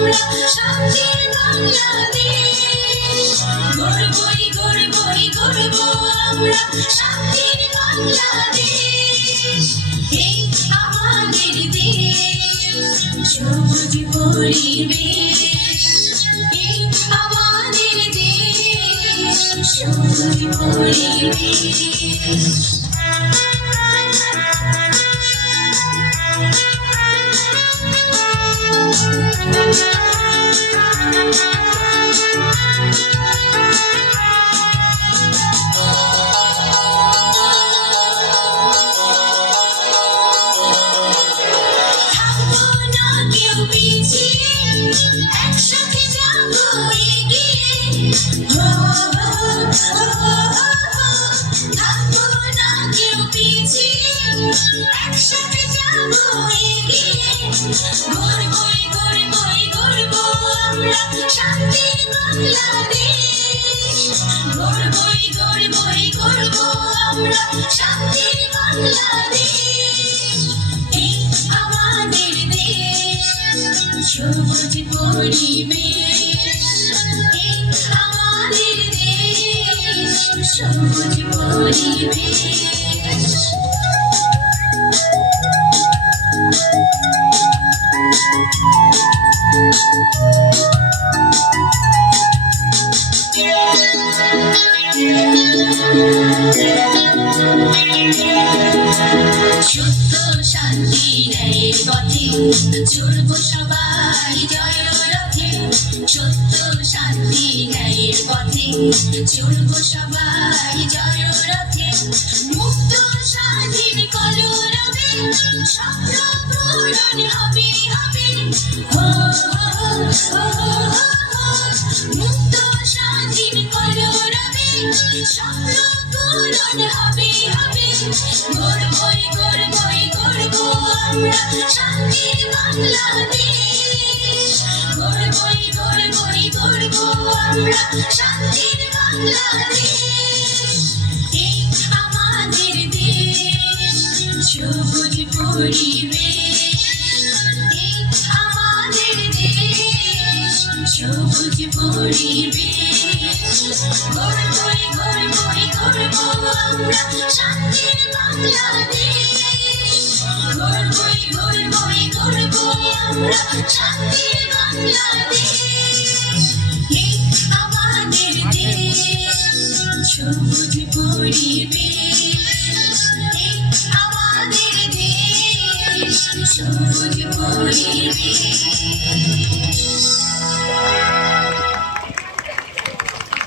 আমরা শান্তির বাংলাদেশ গড়বই গড়বই গড়ব আমরা শান্তির বাংলাদেশ এই আমাদের দেশ সবুজ পরিবেশ এই আমাদের দেশ সবুজ পরিবেশ একসাথে যাবো এগিয়ে থাকবো না কেউ পিছিয়ে একসাথে যাবো এগিয়ে গড়বই গড়বই গড়ব আমরা শান্তির বাংলাদেশ গড়বই গড়বই গড়ব আমরা শান্তির বাংলাদেশ এই আমাদের দেশ সবুজ পরিবেশ এই আমাদের দেশ সবুজ পরিবেশ সত্য শান্তি ন্যায়ের পথে চলবো সবাই জয় রথে সত্য শান্তি ন্যায়ের পথে চলবো সবাই জয় রথে মুক্ত স্বাধীন কলরবে স্বপ্ন পূরণ হবে হবে মুক্ত স্বাধীন কলরবে স্বপ্ন পূরণ হবে হবে গড়বই গড়বই গড়ব আমরা শান্তির বাংলাদেশ গড়বই গড়বই গড়ব আমরা শান্তির বাংলাদেশ এই আমাদের দেশ সবুজ পরিবেশ এই আমাদের দেশ সবুজ পরিবেশ গড়বই গড়বই গড়ব আমরা শান্তির বাংলাদেশ গড়বই গড়বই গড়ব আমরা শান্তির বাংলাদেশ এই আমাদের দেশ সবুজ পরিবেশ এই আমাদের দেশ সবুজ পরিবেশ